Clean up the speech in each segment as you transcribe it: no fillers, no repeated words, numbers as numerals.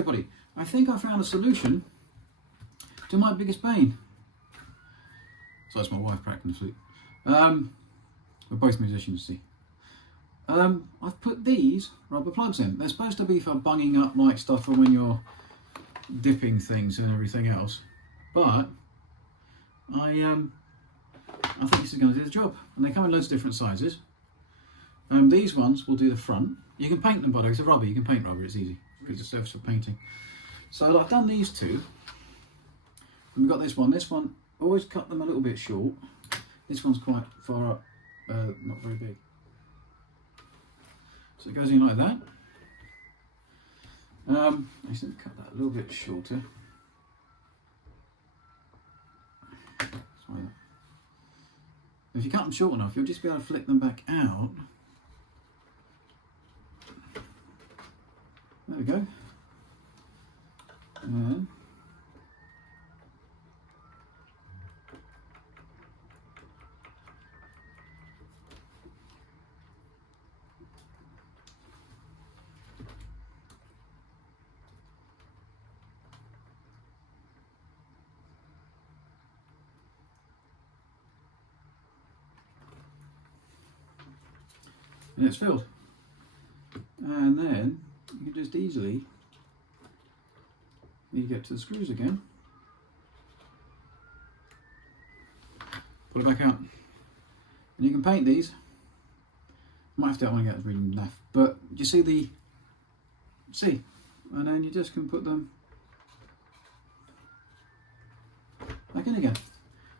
everybody, I think I found a solution to my biggest pain. So that's my wife practicing the flute. We're both musicians, see. I've put these rubber plugs in. They're supposed to be for bunging up like stuff for when you're dipping things and everything else. But I think this is going to do the job. And they come in loads of different sizes. These ones will do the front. You can paint them, by the way. It's a rubber. You can paint rubber. It's easy. It's a surface for painting. So I've done these two. And we've got this one. This one, always cut them a little bit short. This one's quite far up, not very big. So it goes in like that. I just need to cut that a little bit shorter. If you cut them short enough, you'll just be able to flick them back out. There we go. And it's filled. And then you can just easily, you get to the screws again, pull it back out. And you can paint these. Might have to, I want to get really naff, but you see and then you just can put them back in again.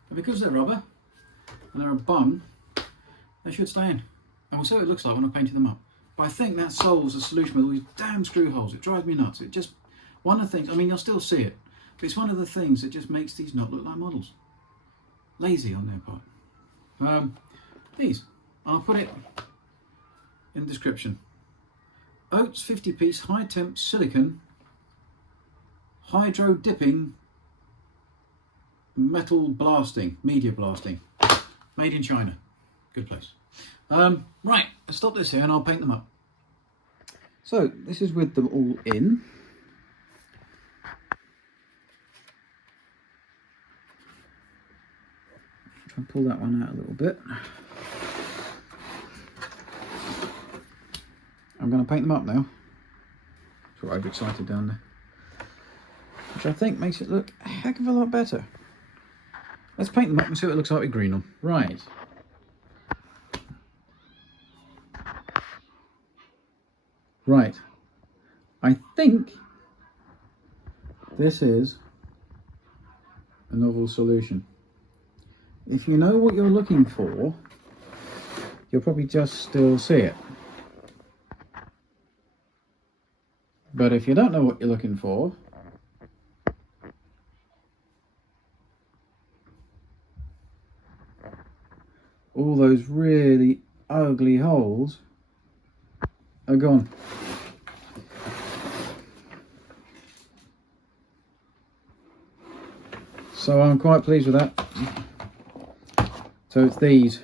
And because they're rubber and they're a bung, they should stay in. And we'll see what it looks like when I painted them up. But I think that solves the solution with all these damn screw holes. It drives me nuts. It just, one of the things, I mean, you'll still see it, but it's one of the things that just makes these not look like models. Lazy on their part. These, I'll put it in the description. Oats 50-piece high temp silicon hydro dipping metal blasting, media blasting, made in China. Good place. Right, let's stop this here and I'll paint them up. So this is with them all in. Try and pull that one out a little bit. I'm going to paint them up now. That's what I've excited down there. Which I think makes it look a heck of a lot better. Let's paint them up and see what it looks like with green on. Right. Right, I think this is a novel solution. If you know what you're looking for, you'll probably just still see it. But if you don't know what you're looking for, all those really ugly holes are gone. So I'm quite pleased with that. So it's these.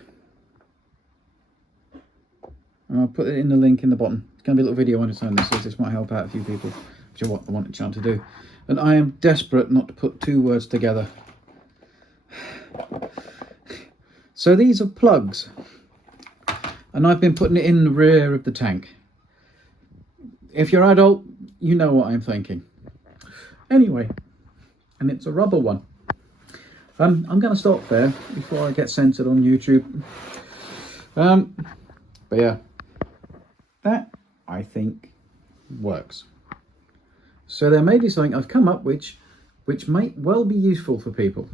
And I'll put it in the link in the bottom. It's going to be a little video on its own. This might help out a few people, which is what I wanted Sean to do. And I am desperate not to put two words together. So these are plugs. And I've been putting it in the rear of the tank. If you're adult, you know what I'm thinking. Anyway, and it's a rubber one. I'm going to stop there before I get censored on YouTube. But yeah, that I think works. So there may be something I've come up which might well be useful for people.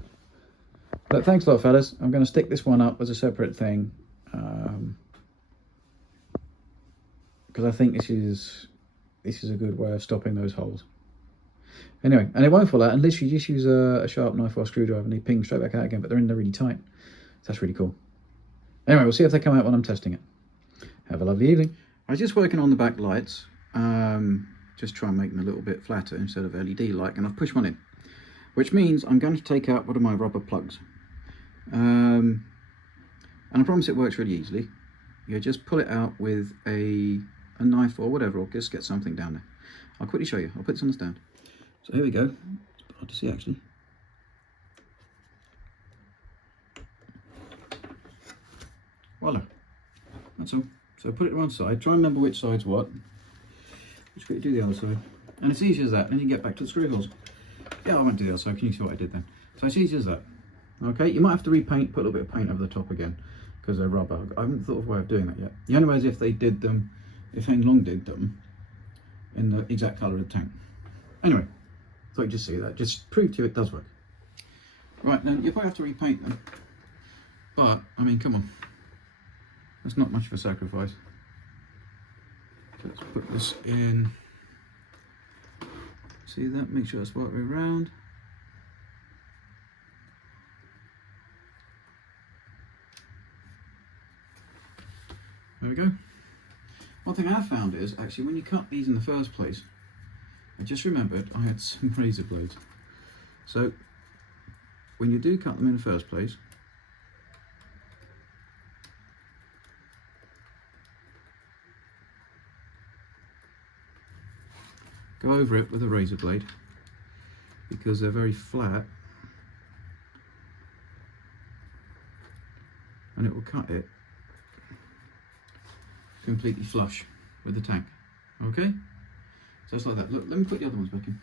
But thanks a lot, fellas. I'm going to stick this one up as a separate thing. Because I think this is a good way of stopping those holes. Anyway, and it won't fall out, and literally just use a sharp knife or a screwdriver and they ping straight back out again, but they're in there really tight. So that's really cool. Anyway, we'll see if they come out when I'm testing it. Have a lovely evening. I was just working on the back lights, just try and make them a little bit flatter instead of LED-like, and I've pushed one in, which means I'm going to take out one of my rubber plugs. And I promise it works really easily. You just pull it out with a knife or whatever, or just get something down there. I'll quickly show you. I'll put this on the stand. So here we go. It's hard to see actually. Voila. That's all. So put it to one side. Try and remember which side's what. Just quickly do the other side. And it's easy as that. Then you get back to the screw holes. Yeah, I won't do the other side. Can you see what I did then? So it's easy as that. Okay, you might have to repaint, put a little bit of paint over the top again because they're rubber. I haven't thought of a way of doing that yet. The only way is if they did them, if Heng did them in the exact colour of the tank. Anyway, thought you'd just see that. Just prove to you it does work. Right, then you probably have to repaint them. But, I mean, come on. That's not much of a sacrifice. So let's put this in. See that? Make sure it's right way around. There we go. One thing I found is actually when you cut these in the first place, I just remembered I had some razor blades. So when you do cut them in the first place, go over it with a razor blade because they're very flat and it will cut it completely flush with the tank. Okay, so it's like that. Look, let me put the other ones back in.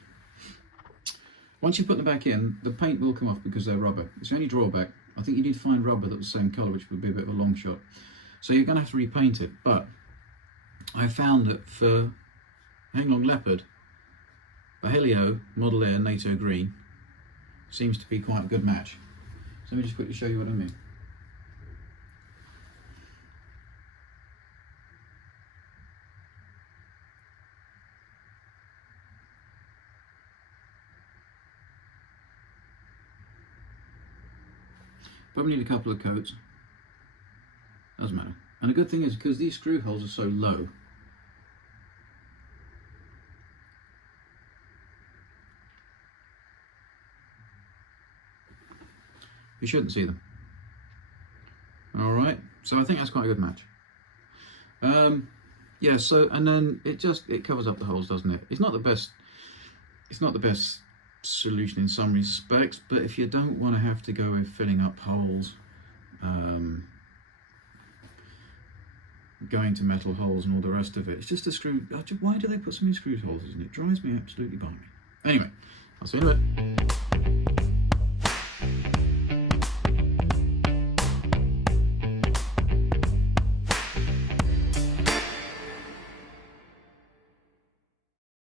Once you put them back in, the paint will come off because they're rubber. It's the only drawback. I think you need to find rubber that's the same colour, which would be a bit of a long shot. So you're going to have to repaint it. But I found that for Heng Leopard, Vallejo NATO green seems to be quite a good match. So let me just quickly show you what I mean. Probably need a couple of coats. Doesn't matter. And the good thing is because these screw holes are so low, you shouldn't see them. All right. So I think that's quite a good match. Yeah. So and then it covers up the holes, doesn't it? It's not the best. It's not the best solution in some respects, but if you don't want to have to go with filling up holes, going to metal holes and all the rest of it, it's just a screw. Why do they put so many screw holes in it? It drives me absolutely balmy. Anyway, I'll see you in a bit.